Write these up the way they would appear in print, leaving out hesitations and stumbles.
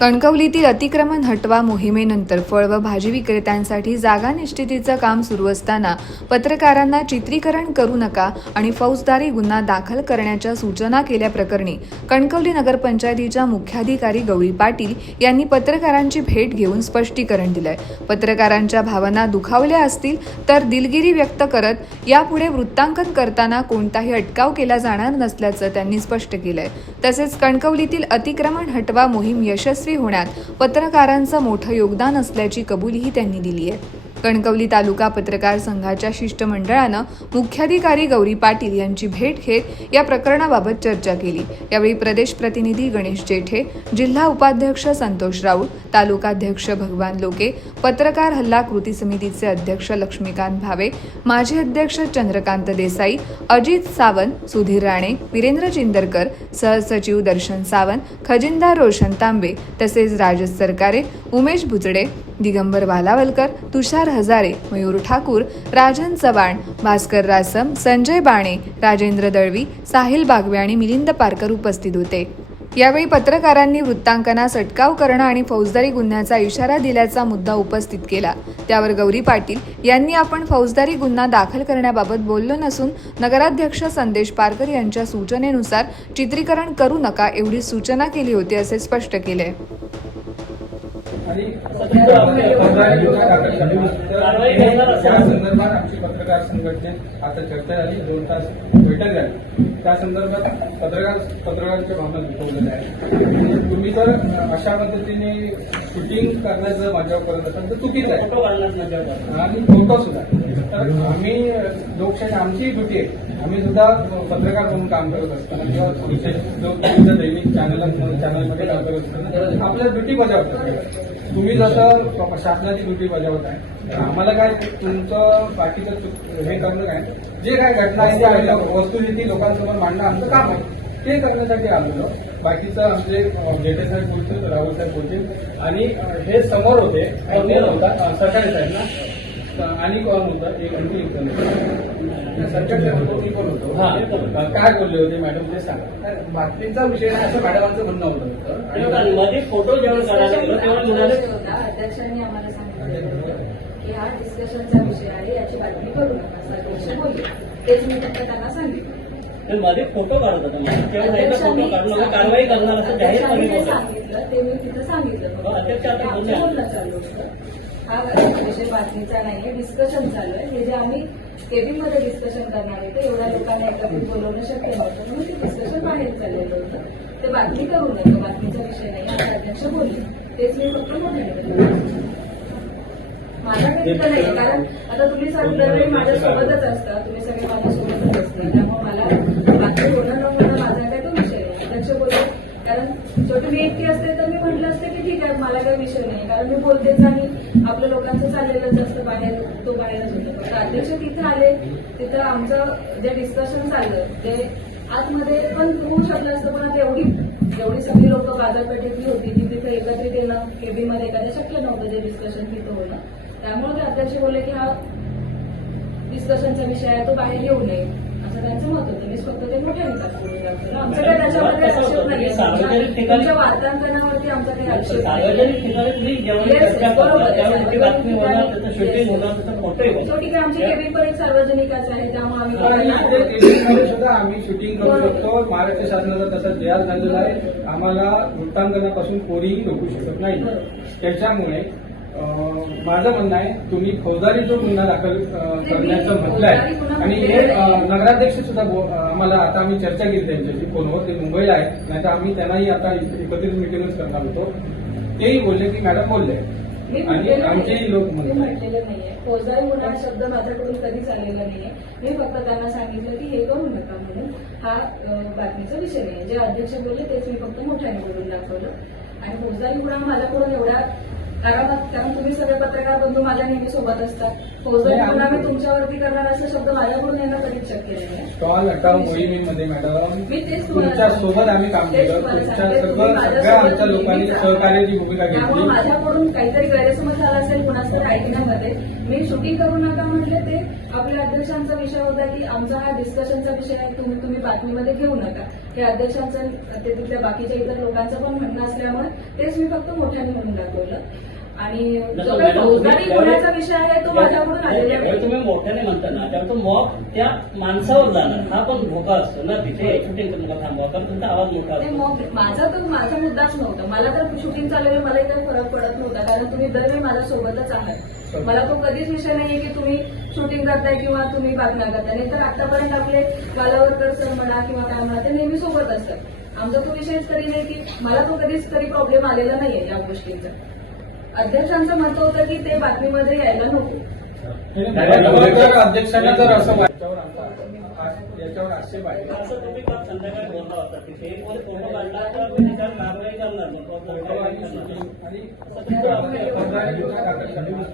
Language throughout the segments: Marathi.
कणकवलीतील अतिक्रमण हटवा मोहिमेनंतर फळ व भाजी विक्रेत्यांसाठी जागा निश्चितीचं काम सुरू असताना पत्रकारांना चित्रीकरण करू नका आणि फौजदारी गुन्हा दाखल करण्याच्या सूचना केल्याप्रकरणी कणकवली नगरपंचायतीच्या मुख्याधिकारी गौरी पाटील यांनी पत्रकारांची भेट घेऊन स्पष्टीकरण दिलंय। पत्रकारांच्या भावना दुखावल्या असतील तर दिलगिरी व्यक्त करत यापुढे वृत्तांकन करताना कोणताही अटकाव केला जाणार नसल्याचं त्यांनी स्पष्ट केलंय। तसेच कणकवलीतील अतिक्रमण हटवा मोहीम यशस्वी होण्यात पत्रकारांचं मोठं योगदान असल्याची कबुलीही त्यांनी दिली आहे। कणकवली तालुका पत्रकार संघाच्या शिष्टमंडळानं मुख्याधिकारी गौरी पाटील यांची भेट घेत या प्रकरणाबाबत चर्चा केली। यावेळी प्रदेश प्रतिनिधी गणेश जेठे, जिल्हा उपाध्यक्ष संतोष राऊळ, तालुकाध्यक्ष भगवान लोके, पत्रकार हल्ला कृती समितीचे अध्यक्ष लक्ष्मीकांत भावे, माजी अध्यक्ष चंद्रकांत देसाई, अजित सावंत, सुधीर राणे, वीरेंद्र चिंदरकर, सहसचिव दर्शन सावंत, खजिनदार रोशन तांबे तसेच राजेश सरकारे, उमेश बुचडे, दिगंबर भालावलकर, तुषार हजारे, मयूर ठाकूर, राजन चव्हाण, भास्कर रासम, संजय बाणे, राजेंद्र दळवी, साहिल बागवे आणि मिलिंद पारकर उपस्थित होते। यावेळी पत्रकारांनी वृत्तांकनास अटकाव करणं आणि फौजदारी गुन्ह्याचा इशारा दिल्याचा मुद्दा उपस्थित केला। त्यावर गौरी पाटील यांनी आपण फौजदारी गुन्हा दाखल करण्याबाबत बोललो नसून नगराध्यक्ष संदेश पारकर यांच्या सूचनेनुसार चित्रीकरण करू नका एवढी सूचना केली होती असे स्पष्ट केले। आणि त्या संदर्भात आमची पत्रकार संघटनेत आता चर्चा झाली, 2 तास बैठक झाली। त्या संदर्भात पत्रकारांच्या भावना दुखवलेल्या आहेत। तुम्ही जर अशा पद्धतीने शूटिंग करण्याचं माझ्यावर करत असाल तर चुकीचं आहे आणि फोटो सुद्धा। तर आम्ही लोकशाही आमची ड्युटी आहे, आम्ही सुद्धा पत्रकार म्हणून काम करत असताना किंवा विशेष दैनिक चॅनलमध्ये काम करत असताना आपल्या ड्युटी बजावतो। तुम्ही जसं शासनाची ड्युटी बजावत आहे, आम्हाला काय तुमचं बाकीचं हे करणं काय, जे काय घटना आहे त्या वस्तुस्थिती लोकांसमोर मांडणं आमचं काम आहे, ते करण्यासाठी आलेलो। बाकीचं आमचे जेठे साहेब बोलतील, राहुल साहेब बोलतील आणि हे समोर होते होता सरकारी साहेब ना आणि कोण होतं एक आणखी सरकारी साहेब कोण होतो, काय बोलले होते मॅडम ते सांगा। बातमीचा विषय असं मॅडमांचं म्हणणं होतं मध्ये फोटो जेव्हा काढायला गेलो तेव्हा अध्यक्षांनी आम्हाला सांगितलं की हा डिस्कशनचा विषय आहे, याची बातमी करू नका, अध्यक्ष बोलले, तेच मी त्यांना सांगितलं। मध्ये फोटो काढत होता, कारवाई करणार असं जाहीर सांगितलं, ते मी तिथं सांगितलं। अध्यक्ष आता बोलणं चालू होतं, हा विषय बातमीचा नाहीये, डिस्कशन चालू आहे। हे जे आम्ही केबिनमध्ये डिस्कशन करणार होते, एवढ्या लोकांना एकत्रित बोलवणं शक्य नव्हतं म्हणून ते डिस्कशन बाहेर चाललेलं होतं। ते बातमी करू नका, बातमीचा विषय नाही असं अध्यक्ष बोलले, तेच मी फक्त मोठ्याने माझ्या काही नाही, कारण आता तुम्ही दरवेळी माझ्यासोबतच असता, तुम्ही सगळे माझ्यासोबतच असता, त्यामुळे मला बातमी होणं न होणं माझा काय तो विषय नाही। अध्यक्ष बोलले, कारण शेवटी मी एकटी असते तर मी म्हटलं असते की ठीक आहे मला काही विषय नाही, कारण मी बोलतेच आणि आपल्या लोकांचं चाललेलंच असतं बाहेर, तो बाहेरच होतो। फक्त अध्यक्ष तिथे आले, तिथं आमचं जे डिस्कशन चाललं ते आतमध्ये पण होऊ शकलं असतं, पण आता एवढी सगळी लोक बाजारपेठेतली होती की तिथे एकत्रित येणं केबिनमध्ये एखाद्या शक्य नव्हतं जे डिस्कशन तिथं होणं। त्यामुळे ते अध्यक्ष बोलले की हा डिस्कशनचा विषय आहे, तो बाहेर येऊ नये असं त्यांचं मत होतं। मी फक्त ते मोठ्याने दाखवलं, आमचं काही त्याच्यामध्ये आक्षेप नाही, तुमच्या वार्तांकनावरती आमचा काही आक्षेप शेवटी काय आमची केबिन पण एक सार्वजनिकच आहे, त्यामुळे आम्ही शूटिंग करू शकतो। महाराष्ट्र शासनाचा तसा जयाल झालेला आहे, आम्हाला वृत्तांकनापासून कोणीही रोखू शकत नाही। त्याच्यामुळे माझं म्हणणं आहे, तुम्ही फौजदारी जो गुन्हा दाखल करण्याचं म्हटलंय आणि हे नगराध्यक्ष सुद्धा आम्हाला आता आम्ही चर्चा केली त्यांच्याशी फोनवर, ते मुंबईला आहे, नाही तर आम्ही त्यांनाही आता एकत्रित मिटिंगच करणार होतो। तेही बोलले की मॅडम बोलले आणि आमचेही लोक म्हटलेलं नाहीये, फौजदारी गुन्हा शब्द माझ्याकडून कधीच आलेला नाहीये। मी फक्त त्यांना सांगितलं की हे करू नका म्हणून, हा बातमीचा विषय नाही। जे अध्यक्ष बोलले तेच मी फक्त मोठ्याने बोलून दाखवलं आणि फौजदारी गुन्हा माझ्याकडून एवढ्या कारण तुम्ही सगळे पत्रकार बंधू माझ्या नेहमी सोबत असतात, फौजदारी गुन्हा मी तुमच्यावरती करणार असा शब्द माझ्याकडून येणं कधीच शक्य नाही. स्टॉल हटाव मोहिमेमध्ये मॅडम मी तेच तुम्हाला तुमच्या सोबत आम्ही काम तेच केलं. तुम्हाला तुमच्या सांगते. तुम्ही सगळ्या आमच्या माझ्यासोबत लोकांनी नेहमीच सहकार्याची भूमिका त्यामुळे घेतली. माझ्याकडून काहीतरी गैरसमज झाला असेल कुणाच तर ऐकण्यामध्ये. मी शूटिंग करू नका म्हटले ते आपल्या अध्यक्षांचा विषय होता की आमचा हा डिस्कशनचा विषय आहे, तुम्ही बातमीमध्ये घेऊ नका. हे अध्यक्षांचं ते तिथल्या बाकीच्या इतर लोकांचं पण म्हणणं असल्यामुळे तेच मी फक्त मोठ्याने म्हणून दाखवलं. आणि जो काही फौजदारी गुन्ह्याचा विषय आहे तो माझ्याकडून आलेला ज्यावेळी आहे. तुम्ही मोठ्याने म्हणता ना त्यावेळी तो मॉब त्या माणसावर जाणार हा पण धोका असतो ना. तिथे शूटिंग करून नका थांबवा कारण तुमचा आवाज मोठा नाही, असतो. मग माझा मुद्दाच नव्हता. मला तर शूटिंग चाललेलं मलाही काही फरक पडत नव्हता कारण तुम्ही दरवेळी माझ्यासोबतच आहात. मला तो कधीच विषय नाहीये की तुम्ही शूटिंग करताय किंवा तुम्ही बातम्या करताय. नाही तर आतापर्यंत आपले वालावरकर सर म्हणा किंवा काय म्हणा ते नेहमी सोबत असतात. आमचा तो विषयच कधी नाही की मला तो कधीच तरी प्रॉब्लेम आलेला नाहीये या गोष्टींचा. अध्यक्षांचं मत होतं की ते बातमीमध्ये यायला नको. अध्यक्षांना जर असं याच्यावर आक्षेप आहे. असं तुम्ही काल संध्याकाळी बोलला होता की ते फोटो काढला तर तुम्ही त्यावर कारवाई करणार नाही. आणि फौजदारी गुन्हा दाखल करणार.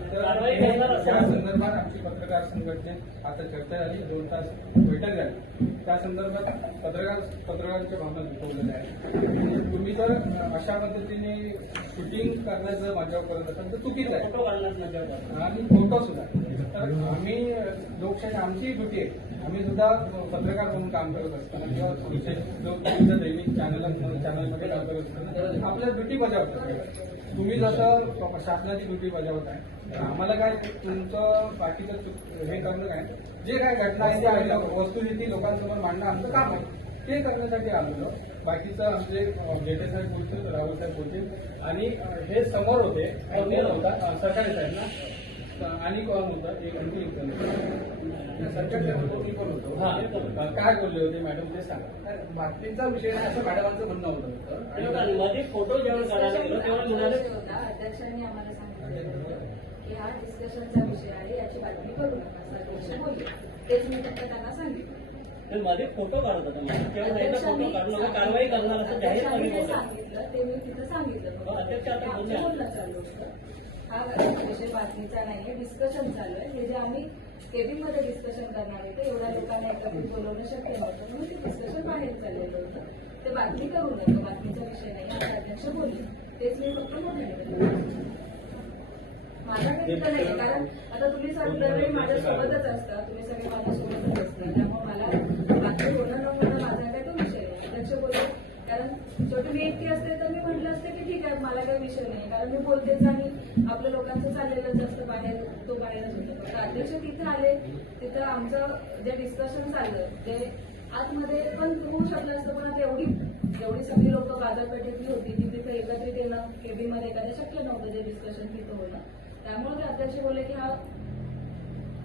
त्या संदर्भात आमची पत्रकार संघटनेत आता चर्चा झाली. 2 तास बैठक झाली. त्या संदर्भात पत्रकारांच्या भावना दुखवलेल्या आहेत. तुम्ही जर अशा पद्धतीने शूटिंग करण्याचं माझ्यावर करत असाल तर चुकीचं आहे. फोटो काढणार नाही. आणि फोटो सुद्धा. तर आम्ही लोकशाही आमची ड्युटी आहे. आम्ही सुद्धा पत्रकार म्हणून काम करत असताना किंवा विशेष तुमच्या दैनिक चॅनलमध्ये काम करत असताना आपल्या ड्युटी बजावतात. तुम्ही जसं शासनाची ड्युटी बजावत आहे आम्हाला काय तुमचं बाकीचं हे करणं काय जे काय घटना आहे त्या वस्तुस्थिती लोकांसमोर मांडणं आमचं काम आहे. ते करण्यासाठी आलेलो. बाकीचं आमचे जेठे साहेब बोलतील राहुल साहेब बोलतील आणि हे समोर होते होता सरकारी साहेब ना आणि कोण होतं एक आणखी सरकारी कोण होतो काय बोलले होते मॅडम ते सांगा. बातमीचा विषय असं मॅडमांचं म्हणणं होतं. आणि मध्ये फोटो जेव्हा काढायला गेलो तेव्हा म्हणाले अध्यक्षांनी आम्हाला सांगितलं की हा डिस्कशनचा विषय आहे याची बातमी करू नका असं अध्यक्ष बोलले. तेच मी फक्त त्यांना सांगितलं. मध्ये फोटो काढत होता तेव्हा नाही तर फोटो काढून नका कारवाई करणार असं जाहीर अध्यक्षांनी जे सांगितलं. सांगितलं ते मी तिथं सांगितलं. अध्यक्ष आता बोलले. आमचं बोलणं चालू होतं. हा विषय बातमीचा नाहीये, डिस्कशन चालू आहे. हे जे आम्ही केबिनमध्ये डिस्कशन करणार आहे ते एवढ्या लोकांना एकत्रित बोलवणं शक्य नव्हतं म्हणून ते डिस्कशन बाहेर चाललेलं होतं. ते बातमी करू नका, बातमीचा विषय नाही असं अध्यक्ष बोलले. तेच मी फक्त मोठ्याने माझ्या काही तिथं नाही कारण आता तुम्ही दरवेळी माझ्यासोबतच असता. तुम्ही सगळे माझ्यासोबतच असता. त्यामुळे मला बातमी होणं न होणं माझा काय तो विषय नाही. अध्यक्ष बोलले कारण शेवटी मी एकटी असते तर मी म्हटलं असते की ठीक आहे मला काही विषय नाही कारण मी बोलतेच आणि आपल्या लोकांचं चाललेलंच असतं बाहेर तो बाहेरच होतो. फक्त अध्यक्ष तिथे आले तिथं आमचं जे डिस्कशन चाललं ते आतमध्ये पण होऊ शकलं असतं पण आता एवढी सगळी लोक बाजारपेठेतली होती की तिथे एकत्रित येणं केबीमध्ये एखाद्या शक्य नव्हतं जे डिस्कशन तिथं होणं. त्यामुळे ते अध्यक्ष बोलले की हा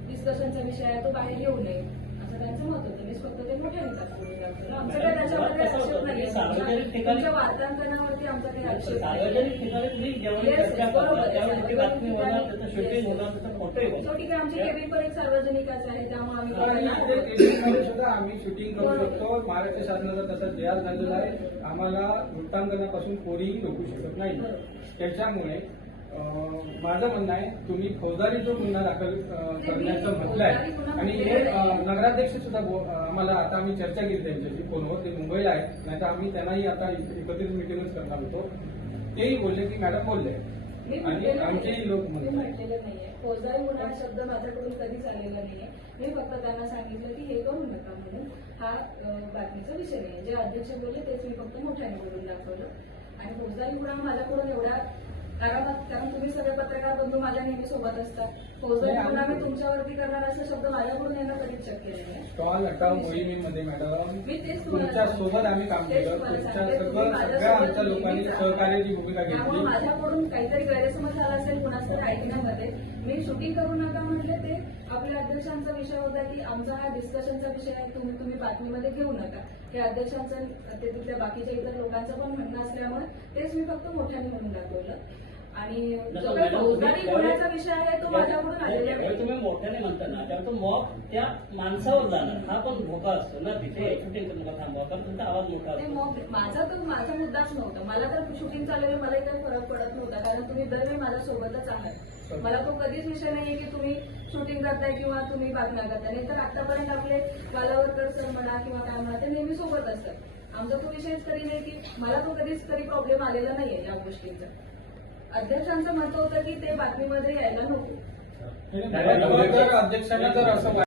डिस्कशनचा विषय आहे तो बाहेर येऊ नये असं त्यांचं मत होतं. मी फक्त ते मोठ्याने दाखवलं. आमचं काही त्याच्यामध्ये आक्षेप नाही. तुमच्या वार्तांकनावरती आमचा काही आक्षेप नाही. सार्वजनिक ठिकाणी तुम्ही जेव्हा चर्चा करता त्यावेळी ती बातमी होणार त्याचं शूटिंग होणार त्याचा फोटो येईल. शेवटी काय आमची केबिन पण एक सार्वजनिकच आहे त्यामुळे आणि आम्ही इथे केबिनमध्ये सुद्धा आम्ही शूटिंग करू शकतो. महाराष्ट्र शासनाचा तसा जयास झालेला आहे. आम्हाला वृत्तांकनापासून कोणीही रोखू शकत नाही. त्याच्यामुळे माझं म्हणणं आहे तुम्ही फौजदारी जो गुन्हा दाखल करण्याचं म्हटलंय आणि हे नगराध्यक्ष सुद्धा आम्हाला आता आम्ही चर्चा केली त्यांच्याशी फोनवर. ते मुंबईला आहे नाहीतर आम्ही त्यांनाही आता एकत्रित मिटिंगच करणार होतो. तेही बोलले की मॅडम बोलले आणि आमचेही लोक मी म्हटलेलं नाहीये. फौजदारी गुन्हा हा शब्द माझ्याकडून कधीच आलेला नाहीये. मी फक्त त्यांना सांगितलं की हे करू नका म्हणून हा बातमीचा विषय नाही. जे अध्यक्ष बोलले तेच मी फक्त मोठ्याने बोलून दाखवलं. आणि फौजदारी गुन्हा माझ्याकडून एवढ्या कारण तुम्ही सगळे पत्रकार बंधू माझ्या नेहमी सोबत असतात. फौजदारी गुन्हा मी तुमच्यावरती करणार असा शब्द माझ्याकडून येणं कधीच शक्य नाही. स्टॉल हटाव मोहिमेमध्ये मॅडम मी तेच तुमच्या सोबत आम्ही काम केलं. तुमच्या सगळ्या आमच्या लोकांनी सहकार्याची भूमिका त्यामुळे घेतली. माझ्याकडून काहीतरी गैरसमज झाला असेल कुणाच तर ऐकण्यामध्ये. मी शूटिंग करू नका म्हटले ते आपल्या अध्यक्षांचा विषय होता की आमचा हा डिस्कशनचा विषय आहे तुम्ही बातमीमध्ये घेऊ नका. हे अध्यक्षांचं ते तिथल्या बाकीच्या इतर लोकांचं पण म्हणणं असल्यामुळे तेच मी फक्त मोठ्याने म्हणून दाखवलं. आणि जो काही फौजदारी गुन्ह्याचा विषय आहे तो माझ्याकडून आलेला आहे. तुम्ही मोठ्याने म्हणता ना त्यावेळी तो मॉब त्या माणसावर जाणार हा पण धोका असतो ना. तिथे शूटिंग करून नका थांबवा कारण तुमचा आवाज मोठा नाही, असतो. मग माझा मुद्दाच नव्हता. मला तर शूटिंग चाललेलं मलाही काही फरक पडत नव्हता कारण तुम्ही दरवेळी माझ्यासोबतच आहात. मला तो कधीच विषय नाहीये की तुम्ही शूटिंग करताय किंवा तुम्ही बातम्या करताय. नाही तर आतापर्यंत आपले बालावरकर सर म्हणा किंवा काय म्हणा ते नेहमी सोबत असतात. आमचा तो विषयच कधी नाही की मला तो कधीच कधी प्रॉब्लेम आलेला नाहीये या गोष्टीचा. अध्यक्षांचं मत होतं की ते बातमीमध्ये यायला नको. अध्यक्षांना जर असं